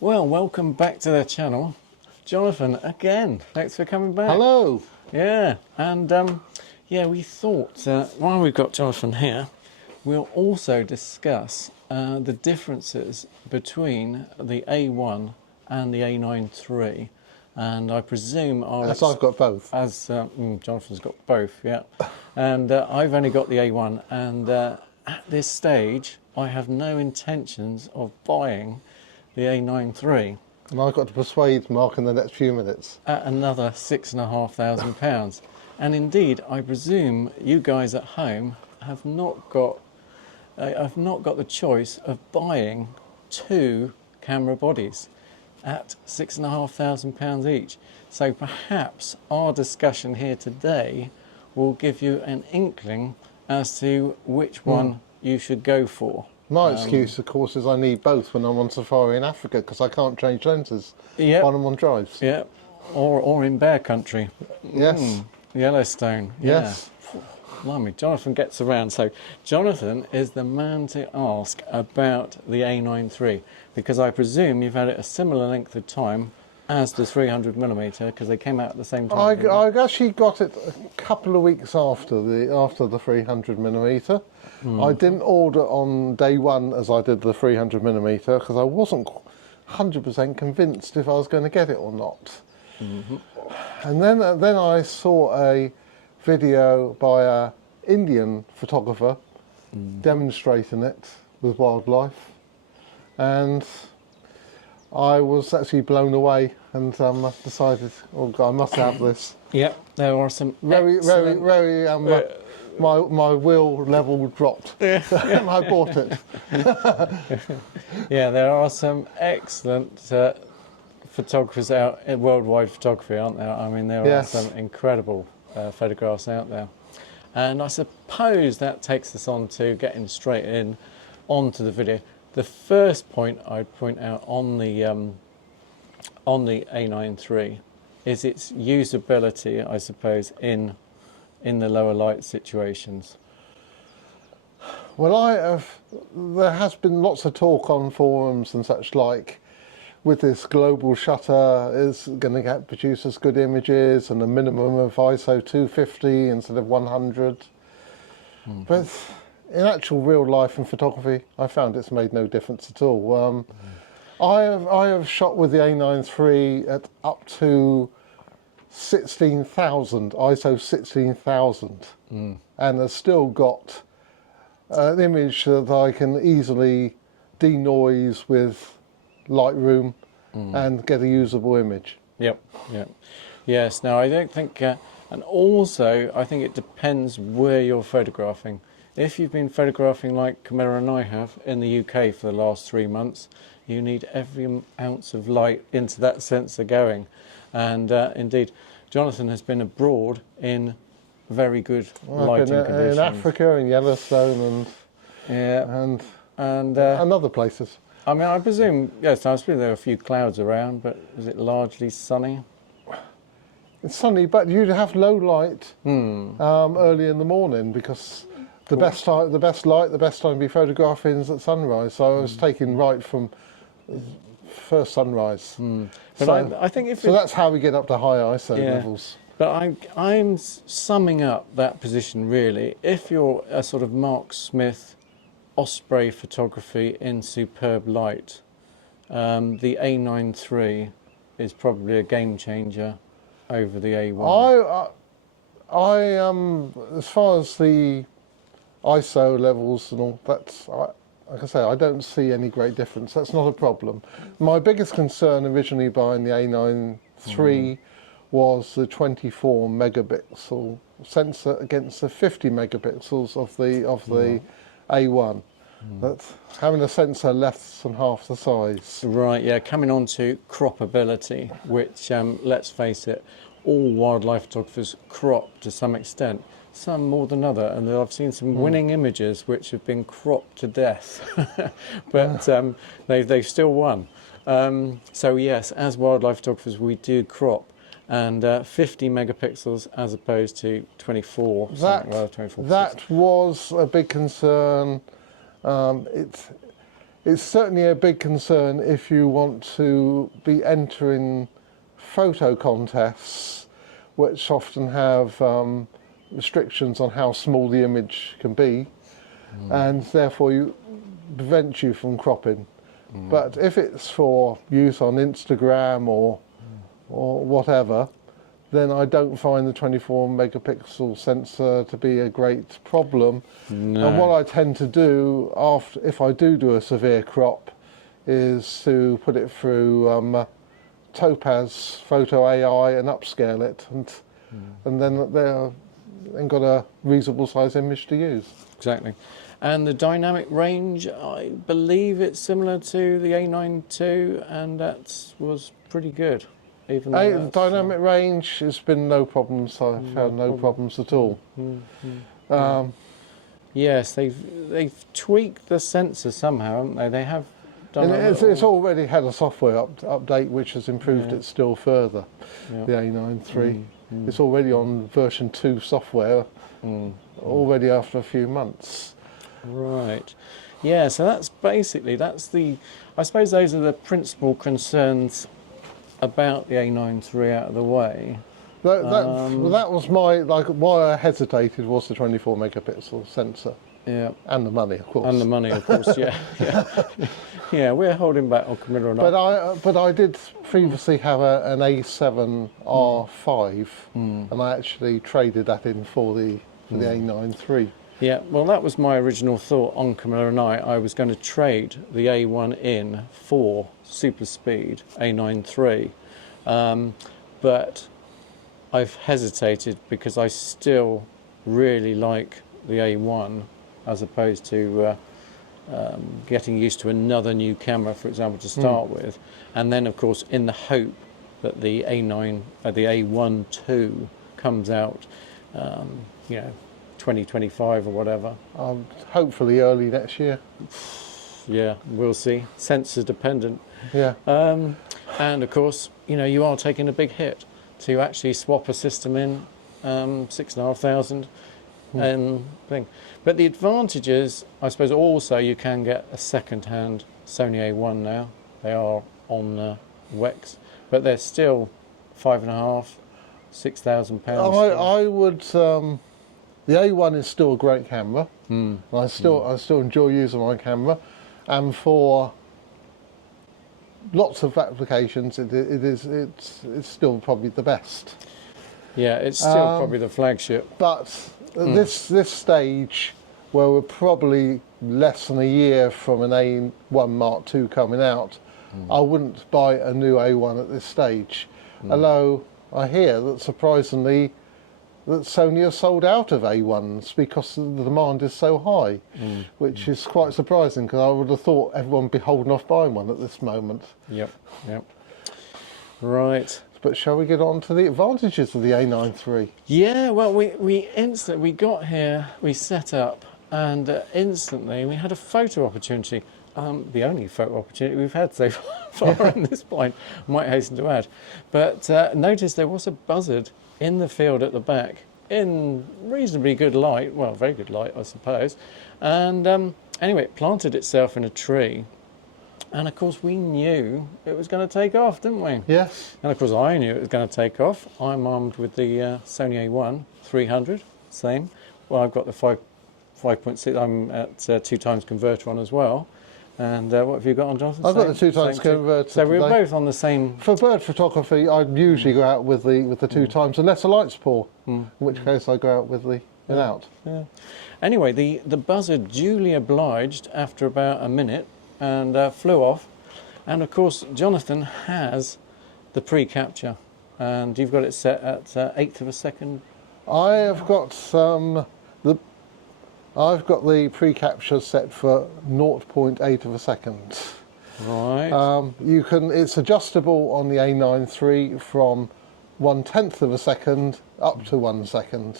Well, welcome back to the channel. Jonathan, again, thanks for coming back. Hello. Yeah, and yeah, we thought while we've got Jonathan here, we'll also discuss the differences between the A1 and the A9III. And I presume As I've got both. As Jonathan's got both, yeah. And I've only got the A1, and at this stage, I have no intentions of buying the A9III. And I've got to persuade Mark in the next few minutes. At another £6,500. And indeed, I presume you guys at home have not got the choice of buying two camera bodies at £6,500 each. So perhaps our discussion here today will give you an inkling as to which one you should go for. My excuse, of course, is I need both when I'm on safari in Africa because I can't change lenses Yep. while I'm on drives. Yeah, or in bear country. Yes. Yellowstone. Yes. Yeah. Blimey, Jonathan gets around. So Jonathan is the man to ask about the A9III, because I presume you've had it a similar length of time as the 300mm, because they came out at the same time. I actually got it a couple of weeks after the 300mm. I didn't order on day one as I did the 300mm because I wasn't 100% convinced if I was going to get it or not. And then I saw a video by an Indian photographer demonstrating it with wildlife, and I was actually blown away and decided, oh God, I must have this. Yep, there are some Very, my wheel level dropped. And I bought it. Yeah, there are some excellent photographers out in worldwide photography, aren't there? I mean, there are some incredible photographs out there. And I suppose that takes us on to getting straight onto the video. The first point I'd point out on the A9III is its usability, I suppose, in the lower light situations. Well, there has been lots of talk on forums and such like, with this global shutter is going to produce us good images and a minimum of ISO 250 instead of 100. But in actual real life in photography, I found it's made no difference at all. I have shot with the A9III at up to 16,000, ISO 16,000, and have still got an image that I can easily denoise with Lightroom and get a usable image. Yep, yep. Yes, now I don't think, and also I think it depends where you're photographing. If you've been photographing like Camilla and I have in the UK for the last 3 months, you need every ounce of light into that sensor going. And indeed, Jonathan has been abroad in very good lighting conditions. In Africa, in Yellowstone, and other places. I mean, I presume, yes, I suppose there are a few clouds around, but is it largely sunny? It's sunny, but you'd have low light early in the morning because the best time to be photographing is at sunrise. So I was taking right from first sunrise. But So, I think if so that's how we get up to high ISO levels. But I'm summing up that position really. If you're a sort of Mark Smith, Osprey photography in superb light, the A9III is probably a game changer over the A1. As far as the ISO levels and all, like I say, I don't see any great difference. That's not a problem. My biggest concern originally buying the A9III was the 24 megapixel sensor against the 50 megapixels of the A1. That having a sensor less than half the size. Right, yeah, coming on to croppability, which, let's face it, all wildlife photographers crop to some extent, some more than other, and I've seen some winning images which have been cropped to death, but they've still won. So yes, as wildlife photographers we do crop, and 50 megapixels as opposed to 24. That 24, that was a big concern. It's certainly a big concern if you want to be entering photo contests, which often have restrictions on how small the image can be, and therefore prevent you from cropping. But if it's for use on Instagram or whatever, then I don't find the 24 megapixel sensor to be a great problem. No. And what I tend to do if I do a severe crop is to put it through Topaz Photo AI and upscale it, and then they've got a reasonable size image to use. Exactly. And the dynamic range, I believe it's similar to the A9 II, and that was pretty good. Even though The dynamic range has been no problems. I've found no problems at all. Yes, they've tweaked the sensor somehow, haven't they? They have done. And it's already had a software update which has improved it still further. The A9III. It's already on version 2 software. Already after a few months. Right. Yeah. So that's the. I suppose those are the principal concerns about the A9III out of the way. That was why I hesitated was the 24 megapixel sensor. Yeah. And the money, of course. And the money, of course. Yeah. Yeah. We're holding back on Camilla and I. But I did previously have an A7R5, and I actually traded that in for the A9III. Yeah, well, that was my original thought on Camilla and I was going to trade the A1 in for super speed A9III, but I've hesitated because I still really like the A1 as opposed to getting used to another new camera, for example, to start with, and then of course in the hope that the A1 II comes out, 2025 or whatever. Hopefully early next year. Yeah, we'll see. Sensor dependent. Yeah. And of course, you are taking a big hit to actually swap a system in, 6,500 thing. But the advantage is, I suppose, also you can get a second-hand Sony A1 now. They are on WEX, but they're still £5,500, £6,000. I would. The A1 is still a great camera. I still enjoy using my camera, and for lots of applications, it's still probably the best. Yeah, it's still probably the flagship. But at this stage, where we're probably less than a year from an A1 Mark II coming out, I wouldn't buy a new A1 at this stage. Although I hear that surprisingly, that Sony has sold out of A1s because the demand is so high, which is quite surprising because I would have thought everyone would be holding off buying one at this moment. Yep. Right. But shall we get on to the advantages of the A9III? Yeah, well, we got here, we set up, and instantly we had a photo opportunity. The only photo opportunity we've had so far on this point, I might hasten to add. But notice there was a buzzard in the field at the back in reasonably good light, well, very good light, I suppose. And anyway, it planted itself in a tree. And of course, we knew it was going to take off, didn't we? Yes. And of course, I knew it was going to take off. I'm armed with the Sony A1 300, same. Well, I've got the 5.6, I'm at 2x converter on as well. And what have you got on, Jonathan? I've got the 2x converter. So we were both on the same. For bird photography, I usually go out with the 2x unless the light's poor, in which case I go out with the without. Yeah. Anyway, the buzzard duly obliged after about a minute and flew off. And of course, Jonathan has the pre-capture, and you've got it set at 1/8 of a second. I have got I've got the pre-capture set for 0.8 of a second. Right. It's adjustable on the A9III from 1/10 of a second up to 1 second.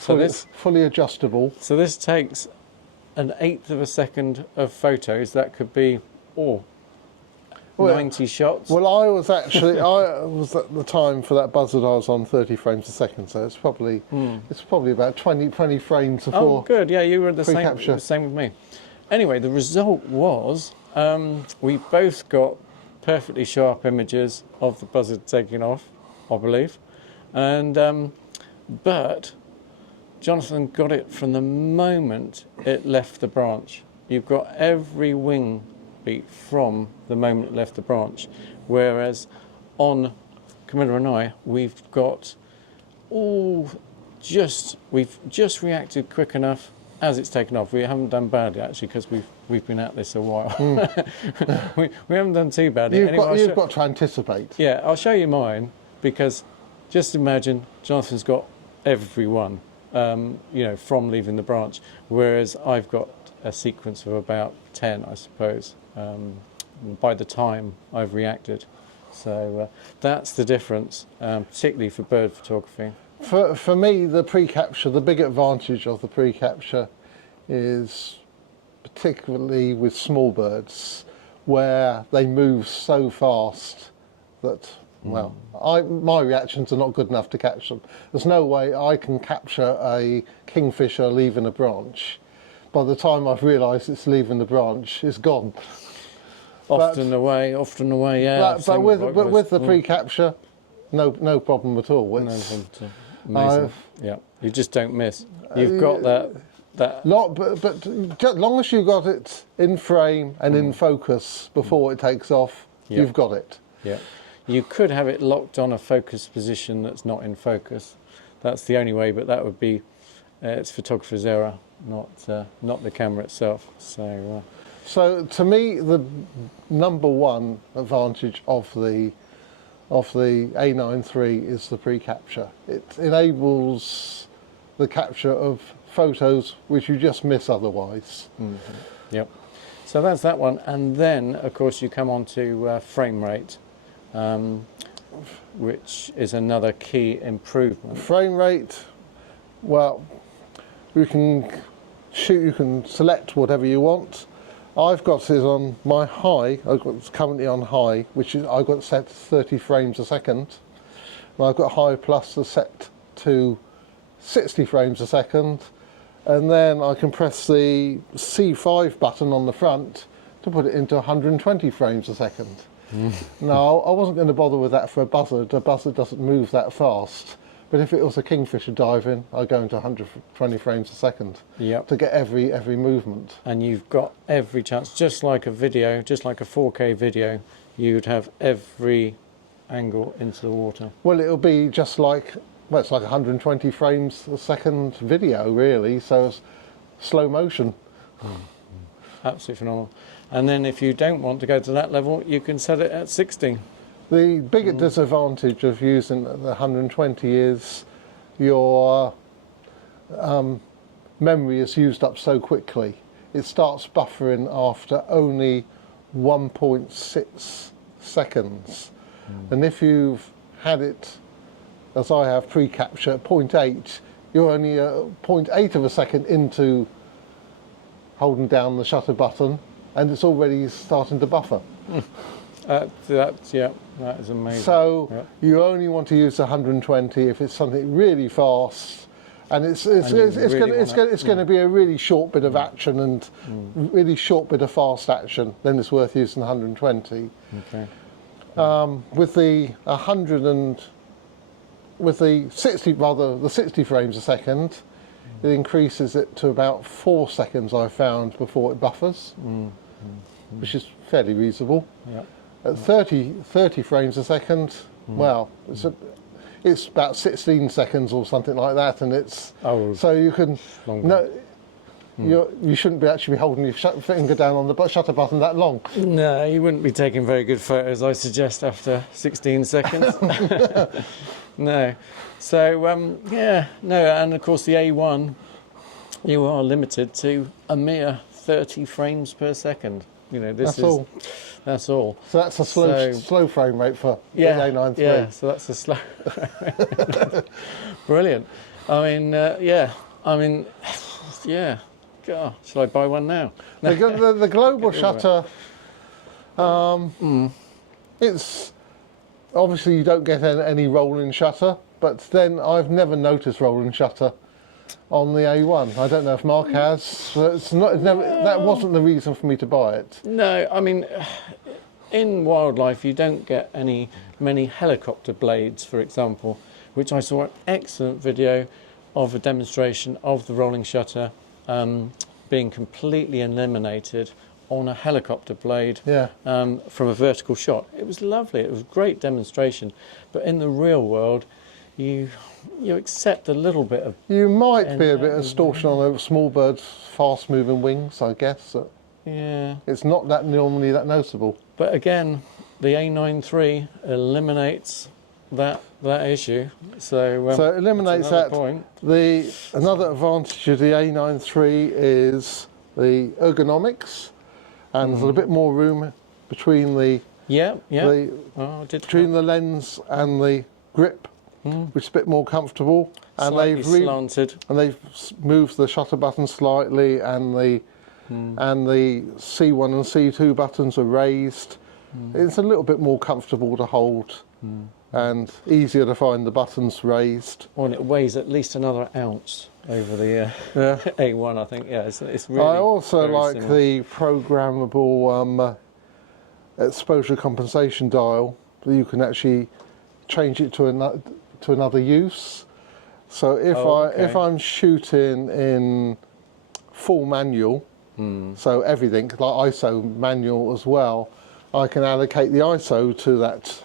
So it's fully adjustable. So this takes 1/8 of a second of photos. That could be 90 shots. Well, I was at the time for that buzzard. I was on 30 frames a second, so it's probably about 20 frames before. Oh, good. Yeah, you were the pre-capture. same with me. Anyway, the result was We've both got perfectly sharp images of the buzzard taking off, I believe. And but Jonathan got it from the moment it left the branch. You've got every wing beat from the moment it left the branch, whereas on Camilla and I, we've just reacted quick enough as it's taken off. We haven't done badly actually, because we've been at this a while. we haven't done too badly. You've got to anticipate. Yeah, I'll show you mine, because just imagine Jonathan's got every one, from leaving the branch, whereas I've got a sequence of about 10, I suppose, by the time I've reacted. So that's the difference, particularly for bird photography. For me, the pre-capture, the big advantage of the pre-capture is particularly with small birds, where they move so fast that, well, my reactions are not good enough to catch them. There's no way I can capture a kingfisher leaving a branch. By the time I've realised it's leaving the branch, it's gone. Often away, yeah. But with the pre-capture, no problem at all. Amazing. Yeah, you just don't miss. You've got that. But just long as you got it in frame and in focus before it takes off, you've got it. Yeah, you could have it locked on a focus position that's not in focus. That's the only way, but that would be it's photographer's error, not the camera itself. So to me, the number one advantage of the A9III is the pre-capture. It enables the capture of photos which you just miss otherwise. Yep. So that's that one, and then of course you come on to frame rate, which is another key improvement. Frame rate, well, you can select whatever you want. I've got it on my high. It's currently on high, which is I've got set to 30 frames a second. And I've got high plus set to 60 frames a second, and then I can press the C5 button on the front to put it into 120 frames a second. Now, I wasn't going to bother with that for a buzzard. A buzzard doesn't move that fast. But if it was a kingfisher diving, I go into 120 frames a second to get every movement. And you've got every chance, just like a video, just like a 4K video, you'd have every angle into the water. Well, it'll be just like, well, it's like 120 frames a second video, really, so it's slow motion. Absolutely phenomenal. And then if you don't want to go to that level, you can set it at 60. The bigger disadvantage of using the 120 is your memory is used up so quickly. It starts buffering after only 1.6 seconds. And if you've had it, as I have, pre-capture at 0.8, you're only 0.8 of a second into holding down the shutter button, and it's already starting to buffer. That is amazing. So you only want to use 120 if it's something really fast, and it's going to be a really short bit of action and really short bit of fast action. Then it's worth using 120. Okay. With the 60 frames a second, it increases it to about 4 seconds. I found before it buffers, which is fairly reasonable. Yep. At 30 frames a second, well, it's about 16 seconds or something like that, and it's so you can you shouldn't actually be holding your finger down on the shutter button that long. No, you wouldn't be taking very good photos, I suggest, after 16 seconds. No. So and of course the A1, you are limited to a mere 30 frames per second. That's all. So that's a slow frame rate for the A9III. Yeah, so that's a slow. Brilliant. God, shall I buy one now? The global shutter, it's obviously you don't get any rolling shutter, but then I've never noticed rolling shutter. on the A1. I don't know if Mark has. But it's not. That wasn't the reason for me to buy it. No, I mean, in wildlife, you don't get many helicopter blades, for example, which I saw an excellent video of a demonstration of the rolling shutter being completely eliminated on a helicopter blade from a vertical shot. It was lovely. It was a great demonstration. But in the real world, you accept a little bit of... You might be a bit of distortion on a small bird's fast-moving wings, I guess. Yeah. It's not that normally that noticeable. But again, the A9III eliminates that issue. So it eliminates that. Point. Another advantage of the A9III is the ergonomics, and there's a bit more room between the between the lens and the grip, which is a bit more comfortable. And Slightly slanted. And they've moved the shutter button slightly, and the C1 and C2 buttons are raised. It's a little bit more comfortable to hold. And easier to find the buttons raised. Well, and it weighs at least another ounce over the A1, I think. Yeah, it's really. I also like similar. the programmable exposure compensation dial. You can actually change it to another use. So if I'm shooting in full manual, so everything like ISO manual as well, I can allocate the ISO to that.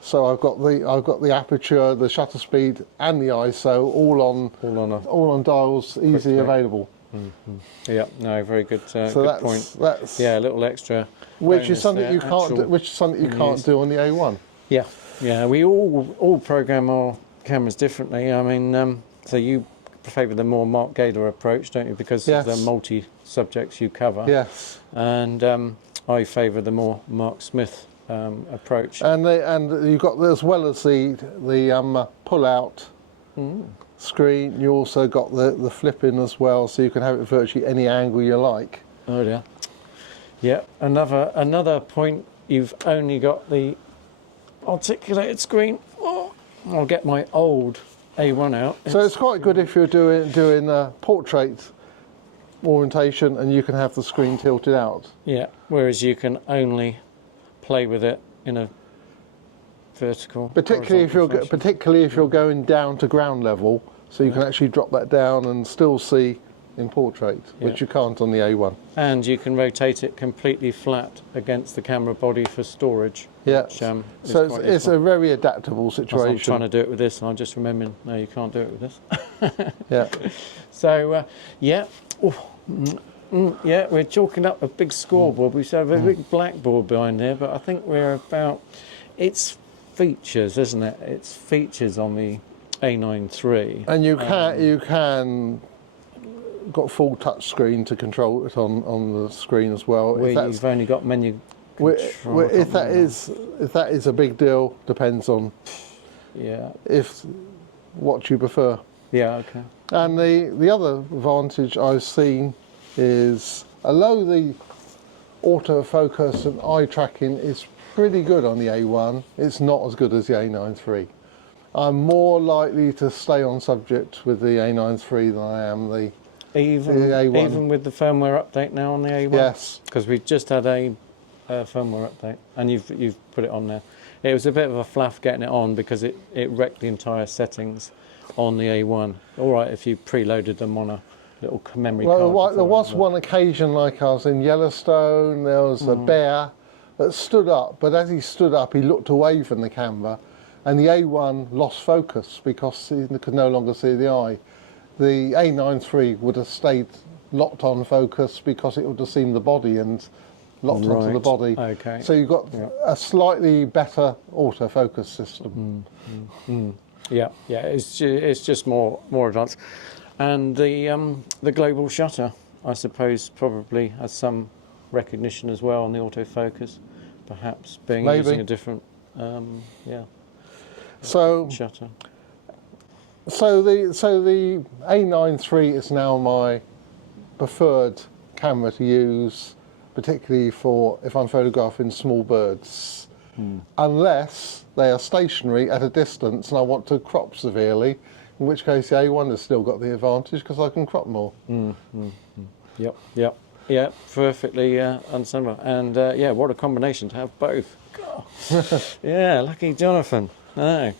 So I've got the aperture, the shutter speed, and the ISO all on dials, easily available. Yeah, no, very good. So good point. That's a little extra. Which is something you can't do. Which is something you can't do on the A1. Yeah, yeah. We all program our cameras differently. I mean, so you favour the more Mark Gaylor approach, don't you? Because of the multi subjects you cover. Yes. And I favour the more Mark Smith approach. And you've got, as well as the pull-out screen, you also got the flip-in as well, so you can have it virtually any angle you like. Oh dear. Yeah. Another point. You've only got the articulated screen. Oh, I'll get my old A1 out. So it's quite good if you're doing a portrait orientation, and you can have the screen tilted out. Yeah. Whereas you can only play with it in a vertical. Particularly if you're going down to ground level, so you can actually drop that down and still see in portrait, which you can't on the A1. And you can rotate it completely flat against the camera body for storage. Yeah. Which, so it's a very adaptable situation. I'm trying to do it with this, and I'm just remembering, no, you can't do it with this. Yeah. So yeah. Yeah, we're chalking up a big scoreboard. We have a big blackboard behind there, but I think we're about... It's features, isn't it? It's features on the A9III. And you can got full touch screen to control it on the screen as well. Where you've only got menu control. If that is a big deal, depends on what you prefer. Yeah, okay. And the other advantage I've seen is, although the autofocus and eye tracking is pretty good on the A1, it's not as good as the A9III. I'm more likely to stay on subject with the A9III than I am the A1. Even with the firmware update now on the A1? Yes. Because we just had a firmware update, and you've put it on there. It was a bit of a fluff getting it on because it wrecked the entire settings on the A1. All right, if you preloaded them on a little memory card. Well, there was one occasion, like I was in Yellowstone, there was a bear that stood up, but as he stood up, he looked away from the camera, and the A1 lost focus because he could no longer see the eye. The A9III would have stayed locked on focus because it would have seen the body and locked onto the body. Okay. So you've got a slightly better autofocus system. Yeah, it's just more advanced. And the global shutter, I suppose, probably has some recognition as well on the autofocus, perhaps using a different shutter. So the A9III is now my preferred camera to use, particularly for if I'm photographing small birds, unless they are stationary at a distance and I want to crop severely. In which case the A1 has still got the advantage because I can crop more. Yep, yep, yeah, perfectly understandable. And yeah, what a combination to have both. God. Yeah, lucky Jonathan. No,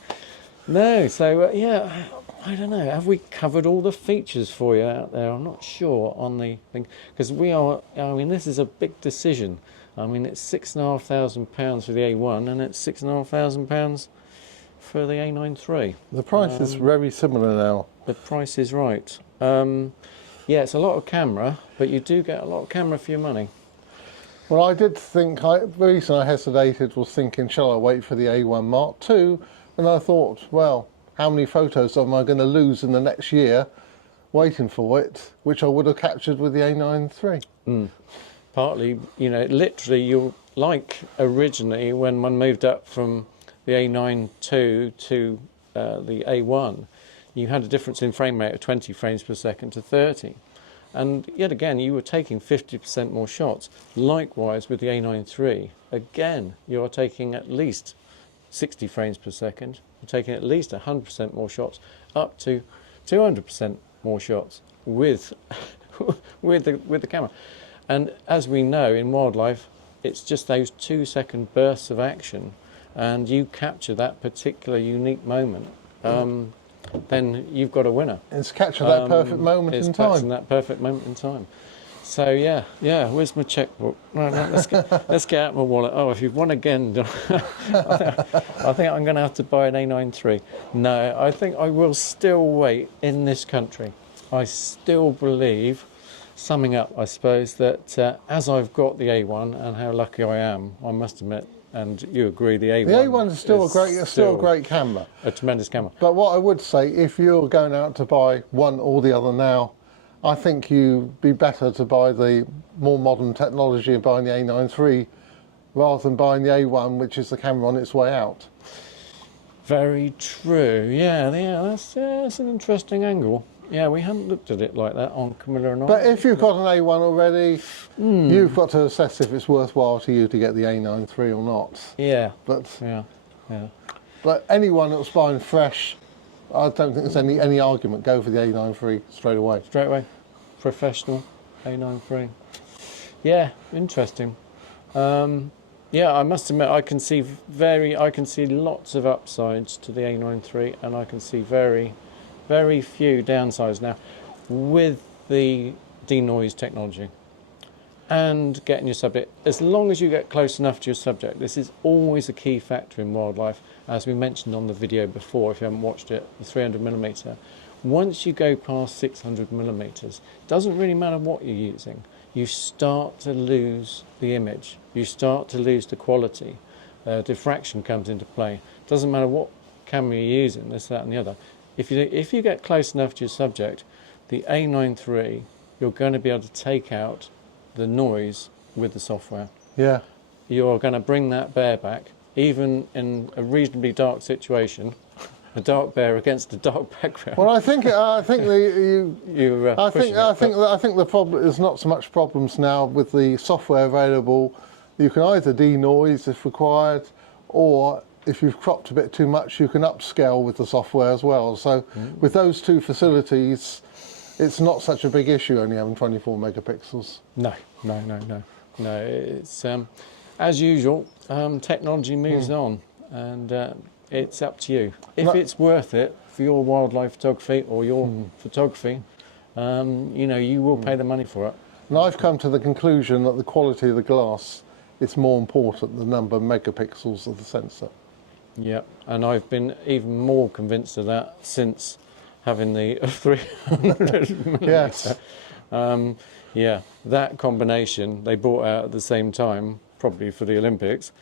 no. So yeah, I don't know. Have we covered all the features for you out there? I'm not sure on the thing because we are. I mean, this is a big decision. I mean, it's £6,500 for the A1, and it's £6,500 for the A9III. The price is very similar now. The price is right. Yeah, it's a lot of camera, but you do get a lot of camera for your money. Well, I did think, the reason I hesitated was thinking, shall I wait for the A1 Mark II? And I thought, well, how many photos am I going to lose in the next year waiting for it, which I would have captured with the A9III? Partly, you know, literally, you're like originally when one moved up from the A9 II to the A1, you had a difference in frame rate of 20 frames per second to 30. And yet again, you were taking 50% more shots. Likewise with the A9III, again, you are taking at least 60 frames per second. You're taking at least 100% more shots, up to 200% more shots with, with the camera. And as we know in wildlife, it's just those 2-second bursts of action, and you capture that particular unique moment, then you've got a winner. It's capture that perfect moment in time. It's capturing that perfect moment in time. So yeah, where's my checkbook? Right, let's get out my wallet. Oh, if you've won again, I think I'm going to have to buy an A9III. No, I think I will still wait in this country. I still believe, summing up, I suppose, that as I've got the A1 and how lucky I am, I must admit, and you agree, the A1. The A1 is still a great camera. A tremendous camera. But what I would say, if you're going out to buy one or the other now, I think you'd be better to buy the more modern technology and buying the A9III rather than buying the A1, which is the camera on its way out. Very true. Yeah, that's an interesting angle. Yeah, we haven't looked at it like that on Camilla and I. But if you've got an A1 already, you've got to assess if it's worthwhile to you to get the A9III or not. Yeah. But yeah. But anyone that's buying fresh, I don't think there's any argument. Go for the A9III straight away. Straight away. Professional A9III. Yeah, interesting. Yeah, I must admit, I can see lots of upsides to the A9III, and I can see very few downsides now with the denoise technology and getting your subject. As long as you get close enough to your subject, this is always a key factor in wildlife, as we mentioned on the video before, if you haven't watched it, the 300mm. Once you go past 600mm, doesn't really matter what you're using, you start to lose the image, you start to lose the quality, diffraction comes into play. Doesn't matter what camera you're using, this, that and the other. If you get close enough to your subject, the A9III, you're going to be able to take out the noise with the software. Yeah. You're going to bring that bear back, even in a reasonably dark situation, a dark bear against a dark background. Well, I think the problem is not so much problems now with the software available. You can either denoise if required, or if you've cropped a bit too much, you can upscale with the software as well. So with those two facilities, it's not such a big issue only having 24 megapixels. No. It's as usual. Technology moves on, and it's up to you if it's worth it for your wildlife photography or your photography. You will pay the money for it. And I've come to the conclusion that the quality of the glass is more important than the number of megapixels of the sensor. Yeah, and I've been even more convinced of that since having the 300mm. Yes. Yeah, that combination they brought out at the same time, probably for the Olympics,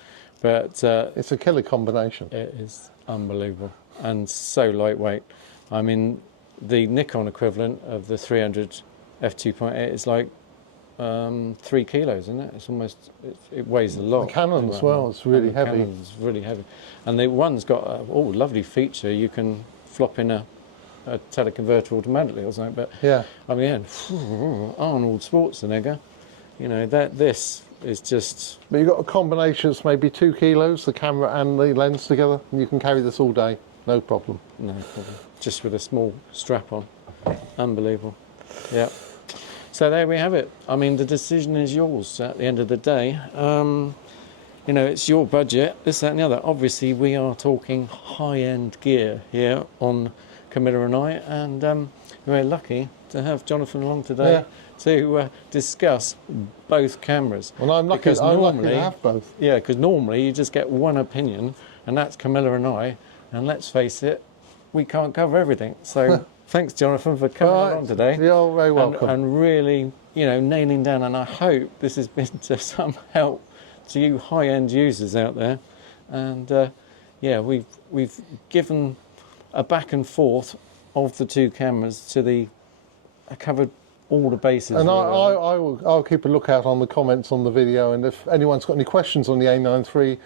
but it's a killer combination. It is unbelievable and so lightweight. I mean, the Nikon equivalent of the 300 f2.8 is like 3 kilos, isn't it? It's almost, it weighs a lot. The Canon as well, it's really heavy. It's really heavy. And the one's got a lovely feature. You can flop in a teleconverter automatically or something. But yeah, I mean, Arnold Schwarzenegger, this is just... But you've got a combination that's maybe 2 kilos, the camera and the lens together, and you can carry this all day. no problem. No problem. Just with a small strap on. Unbelievable. Yeah. So there we have it. I mean, the decision is yours at the end of the day. You know, it's your budget, this, that and the other. Obviously, we are talking high-end gear here on Camilla and I, and we're lucky to have Jonathan along today to discuss both cameras. Well, I'm lucky to have both. Yeah, because normally you just get one opinion, and that's Camilla and I, and let's face it, we can't cover everything. So thanks, Jonathan, for coming along today. You're very welcome. And really, you know, nailing down, and I hope this has been to some help to you high-end users out there. And yeah, we've given a back and forth of the two cameras to the covered all the bases. And I'll keep a lookout on the comments on the video, and if anyone's got any questions on the A9III,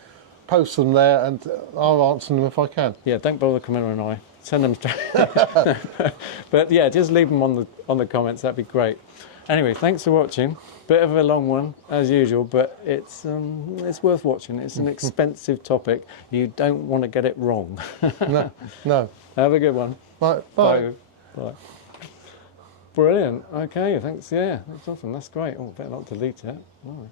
post them there and I'll answer them if I can. Yeah, don't bother Camilla and I. Send them but yeah, just leave them on the comments, that'd be great. Anyway, thanks for watching. Bit of a long one as usual, but it's worth watching. It's an expensive topic. You don't want to get it wrong. No. Have a good one. Right, bye. Bye. Brilliant. Okay, thanks. Yeah, thanks, Jonathan. That's great. Oh, better not delete it. Oh.